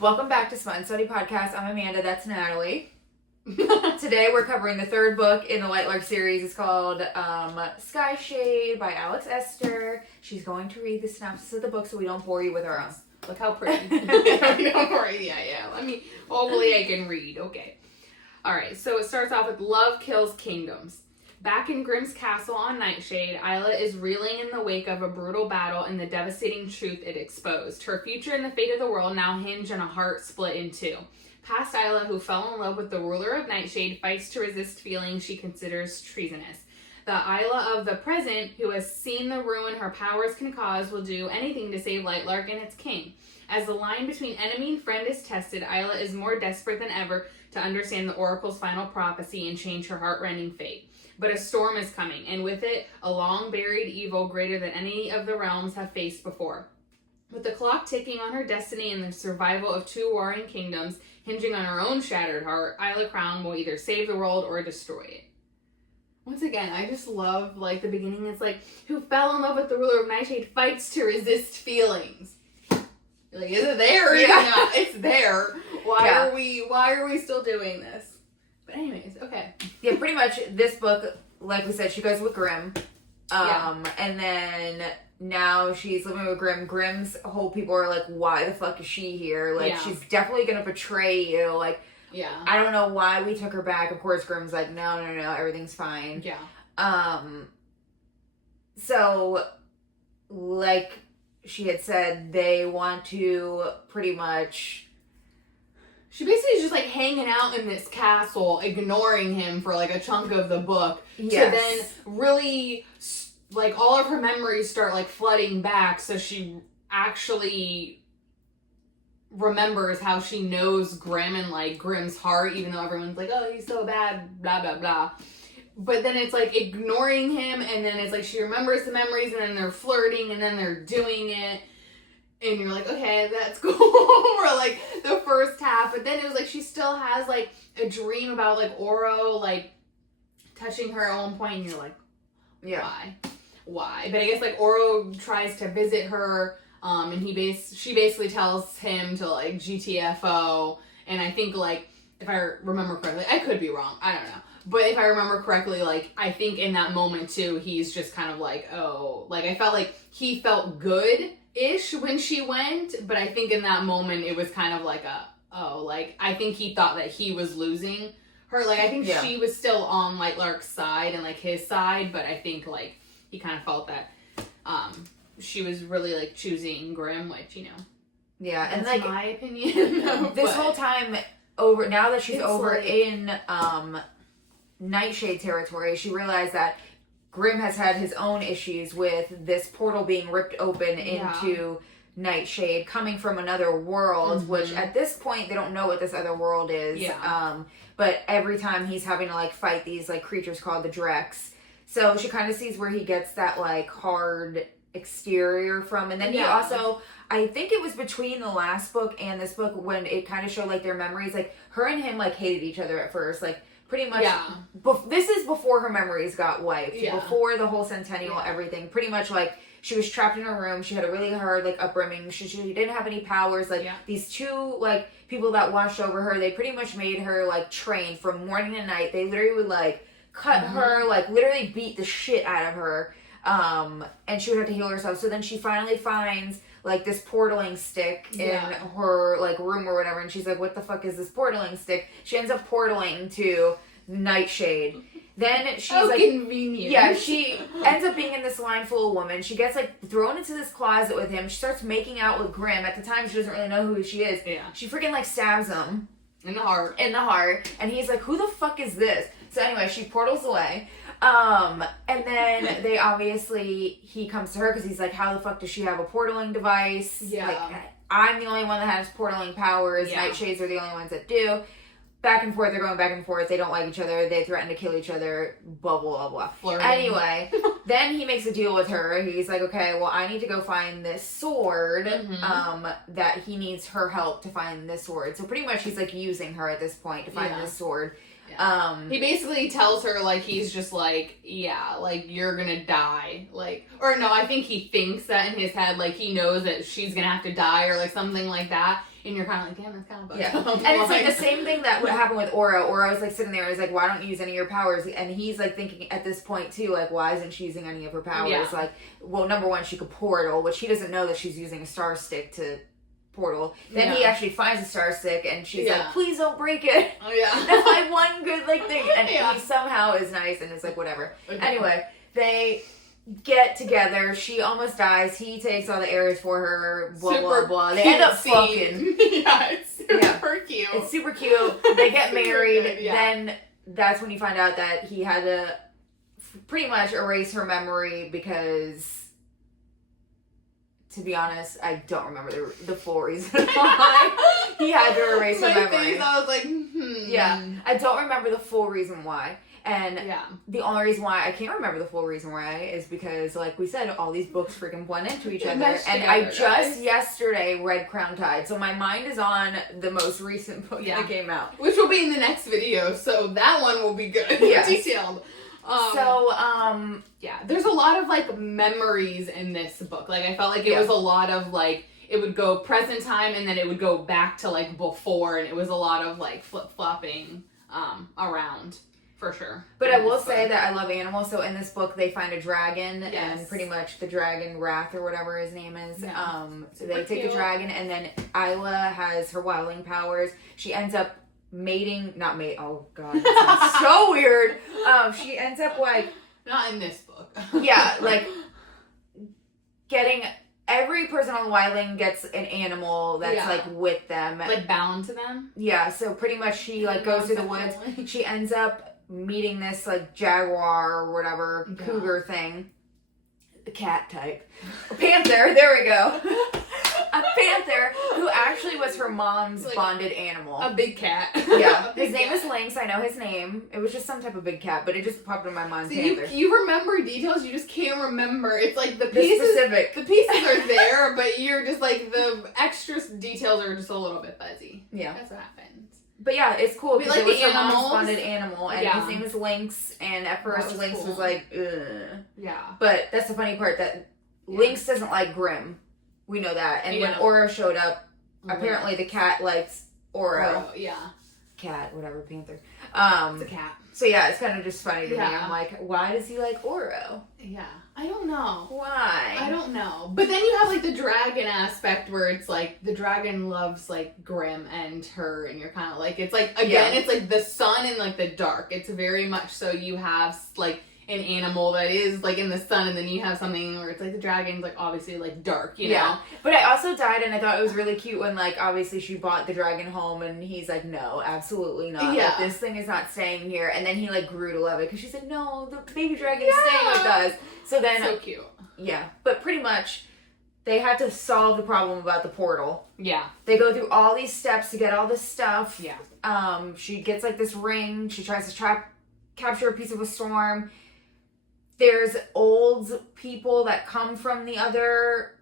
Welcome back to Smut and Study Podcast. I'm Amanda, that's Natalie. Today we're covering the third book in the Lightlark series. It's called Skyshade by Alex Esther. She's going to read the synopsis of the book so we don't bore you with our own. Look how pretty. Don't worry. Yeah. Hopefully I can read. Okay. Alright, so it starts off with Love Kills Kingdoms. Back in Grimm's castle on Nightshade, Isla is reeling in the wake of a brutal battle and the devastating truth it exposed. Her future and the fate of the world now hinge on a heart split in two. Past Isla, who fell in love with the ruler of Nightshade, fights to resist feelings she considers treasonous. The Isla of the present, who has seen the ruin her powers can cause, will do anything to save Lightlark and its king. As the line between enemy and friend is tested, Isla is more desperate than ever to understand the Oracle's final prophecy and change her heart-rending fate. But a storm is coming, and with it, a long-buried evil greater than any of the realms have faced before. With the clock ticking on her destiny and the survival of two warring kingdoms, hinging on her own shattered heart, Isla Crown will either save the world or destroy it. Once again, I just love, the beginning. It's who fell in love with the ruler of Nightshade fights to resist feelings. Is it there? Yeah. Not? It's there. Why are we still doing this? But anyways, okay. Yeah, pretty much this book, like we said, she goes with Grimm. And then now she's living with Grimm. Grimm's whole people are like, why the fuck is she here? She's definitely going to betray you. I don't know why we took her back. Of course, Grimm's like, no, everything's fine. Yeah. So, like she had said, they want to pretty much... She basically is just hanging out in this castle, ignoring him for a chunk of the book. Yes. To then really, all of her memories start flooding back. So she actually remembers how she knows Grimm and Grimm's heart, even though everyone's oh, he's so bad, blah, blah, blah. But then it's ignoring him, and then it's she remembers the memories, and then they're flirting, and then they're doing it. And you're okay, that's cool for the first half. But then it was she still has a dream about Oro touching her at one point, and you're yeah, why? But I guess Oro tries to visit her, and she basically tells him to GTFO. And I think if I remember correctly, I could be wrong, I don't know. But if I remember correctly, I think in that moment too, he's just kind of oh, I felt he felt good-ish when she went, but I think in that moment it was kind of I think he thought that he was losing her. I think she was still on Lightlark's side and his side, but I think he kind of felt that she was really choosing Grimm, which yeah, and that's my opinion. This whole time over, now that she's over in Nightshade territory, she realized that Grimm has had his own issues with this portal being ripped open into Nightshade, coming from another world, which at this point they don't know what this other world is. Yeah. But every time he's having to fight these creatures called the Drex. So she kind of sees where he gets that hard exterior from. And then he also, I think it was between the last book and this book when it kind of showed their memories. Her and him hated each other at first. Pretty much, this is before her memories got wiped, before the whole Centennial, everything. Pretty much, she was trapped in her room. She had a really hard, upbringing. She didn't have any powers. These two, people that watched over her, they pretty much made her, train from morning to night. They literally would, cut her, literally beat the shit out of her. And she would have to heal herself. So then she finally finds... this portaling stick in her, room or whatever, and she's what the fuck is this portaling stick? She ends up portaling to Nightshade. Then she's convenient. Yeah, she ends up being in this line full of women. She gets, thrown into this closet with him. She starts making out with Grimm. At the time, she doesn't really know who she is. Yeah. She freaking, stabs him. In the heart. And he's who the fuck is this? So anyway, she portals away. And then they obviously, he comes to her because he's how the fuck does she have a portaling device? Yeah. I'm the only one that has portaling powers. Yeah. Nightshades are the only ones that do. Back and forth, they're going back and forth. They don't like each other. They threaten to kill each other. Blah, blah, blah, blah. Flirting. Anyway, then he makes a deal with her. He's okay, well, I need to go find this sword. That he needs her help to find this sword. So pretty much he's using her at this point to find this sword. He basically tells her, he's just you're gonna die. Or no, I think he thinks that in his head, he knows that she's gonna have to die or, something like that. and you're kind of like, damn, that's kind of yeah. And it's like the same thing that would happen with Aura. Aura's like sitting there and is like, why don't you use any of your powers? And he's like thinking at this point too, like, why isn't she using any of her powers? Yeah. Like, well, number one, she could portal, which he doesn't know that she's using a star stick to portal. Then he actually finds a star stick and she's like, please don't break it. Oh yeah. That's my one good like thing. And he somehow is nice and is like, whatever. Okay. Anyway, they get together. She almost dies. He takes all the arrows for her. Blah blah blah. They end up fucking. Yeah, it's super cute. It's super cute. They get married. Then that's when you find out that he had to pretty much erase her memory because, to be honest, I don't remember the full reason why he had to erase her memory. Face, I was like, Yeah, I don't remember the full reason why. And the only reason why I can't remember the full reason why is because, like we said, all these books freaking blend into each other. And I just yesterday read Crown Tide, so my mind is on the most recent book that came out. Which will be in the next video, so that one will be good. Detailed. There's a lot of, like, memories in this book. Like, I felt like it was a lot of, like, it would go present time and then it would go back to, like, before, and it was a lot of, like, flip-flopping around. For sure. But I will say that I love animals. So in this book, they find a dragon, and pretty much the dragon Wrath or whatever his name is. So they take a dragon, and then Isla has her wildling powers. She ends up mating, not mate. Oh god, that sounds so weird. She ends up like not in this book. Like getting. Every person on the wildling gets an animal that's like with them, like bound to them. Yeah. So pretty much she like goes through the woods. She ends up meeting this like jaguar or whatever cougar thing, the cat type, a panther. There we go. A panther who actually was her mom's like bonded animal. A big cat. Yeah. His name is Lynx. I know his name. It was just some type of big cat, but it just popped in my mind. Panther. You remember details, you just can't remember. It's like the pieces are there, but you're just like the extra details are just a little bit fuzzy. Yeah. That's what happens. But yeah, it's cool because like it was her mom's bonded animal, and his name is Lynx, and at first Lynx was like, ugh. Yeah. But that's the funny part, that Lynx doesn't like Grimm. We know that. And when Oro showed up, apparently the cat likes Oro. Cat, whatever, panther. It's a cat. So yeah, it's kind of just funny to me. I'm like, why does he like Oro? Yeah. I don't know. Why? I don't know. But then you have like the dragon aspect where it's like the dragon loves like Grimm and her, and you're kind of like, it's like, again, it's like the sun and like the dark. It's very much so you have like an animal that is like in the sun, and then you have something where it's like the dragon's like obviously like dark, you know? But I also died, and I thought it was really cute when like obviously she brought the dragon home, and he's like, no, absolutely not. Like, this thing is not staying here. And then he like grew to love it because she said, no, the baby dragon's staying with us. So then so cute. Yeah. But pretty much they have to solve the problem about the portal. Yeah. They go through all these steps to get all this stuff. Yeah. She gets like this ring. She tries to capture a piece of a storm. There's old people that come from the other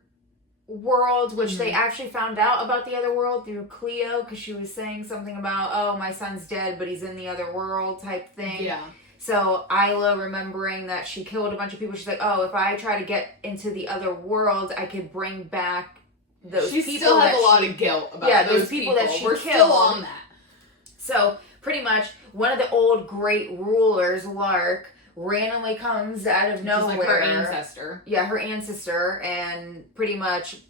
world, which they actually found out about the other world through Cleo, because she was saying something about, oh, my son's dead, but he's in the other world type thing. Yeah. So Isla, remembering that she killed a bunch of people, she's like, oh, if I try to get into the other world, I could bring back those people. She still has a lot of guilt about those people that she killed. We're still on that. So pretty much one of the old great rulers, Lark, randomly comes out of nowhere. Like her ancestor. Yeah, her ancestor, and pretty much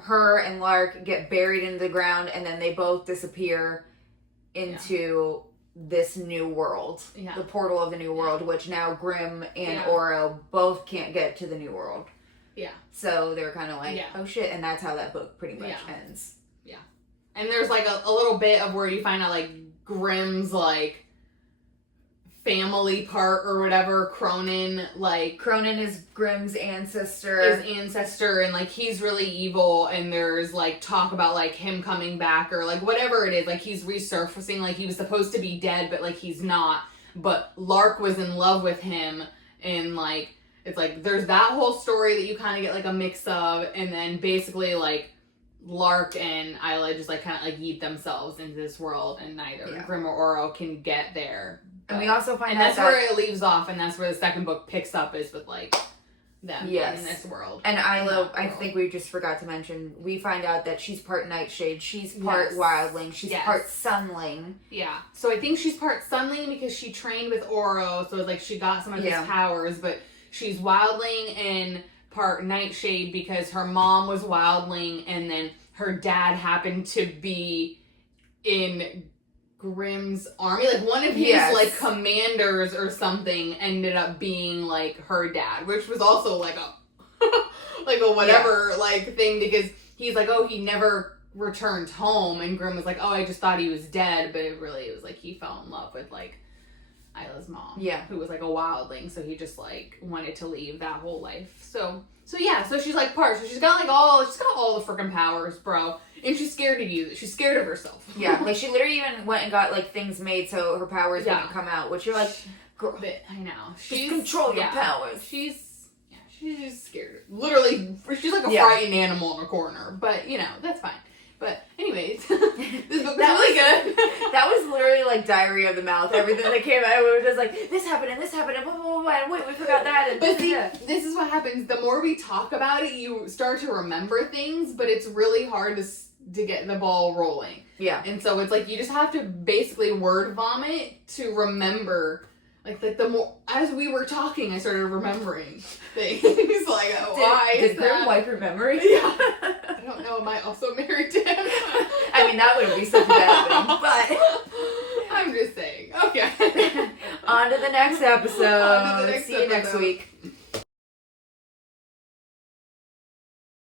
her and Lark get buried into the ground, and then they both disappear into this new world. Yeah. The portal of the new world, which now Grimm and Oro both can't get to the new world. Yeah. So they're kind of like, oh shit, and that's how that book pretty much ends. Yeah. And there's like a little bit of where you find out like Grimm's like family part or whatever. Cronin is Grimm's ancestor. And like he's really evil, and there's like talk about like him coming back or like whatever it is, like he's resurfacing, like he was supposed to be dead but like he's not, but Lark was in love with him, and like it's like there's that whole story that you kind of get like a mix of, and then basically like Lark and Isla just like kind of like yeet themselves into this world, and neither Grimm or Oro can get there. And we also find out that's where it leaves off, and that's where the second book picks up, is with like them Yes. in this world. And Isla, I think we just forgot to mention, we find out that she's part nightshade, she's part wildling, she's part sunling. Yeah. So I think she's part sunling because she trained with Oro, so like she got some of his powers, but she's wildling and part nightshade because her mom was wildling and then her dad happened to be in Grimm's army. Like one of his like commanders or something ended up being like her dad, which was also like a like a whatever like thing because he's like, oh, he never returned home, and Grimm was like, oh, I just thought he was dead, but it was like he fell in love with like Isla's mom, who was like a wildling, so he just like wanted to leave that whole life. So she's like part. So she's got all the freaking powers, bro. And she's scared to use it. She's scared of herself. Yeah, like she literally even went and got like things made so her powers wouldn't come out. Which you're like, girl, I know. She's control your powers. She's just scared. Literally, she's like a frightened animal in a corner. But that's fine. But anyways, this book was really good. That was literally like diary of the mouth. Everything that came out, we were just like, this happened and blah, blah, blah, and wait, we forgot that. And but see, this is what happens. The more we talk about it, you start to remember things, but it's really hard to get the ball rolling. Yeah. And so it's like you just have to basically word vomit to remember. Like the more as we were talking, I started remembering things. Like, why did Grimm wipe your memory? Yeah. I don't know. Am I also married to him? I mean, that wouldn't be such a bad thing, but I'm just saying. Okay. On to the next episode. See you next week.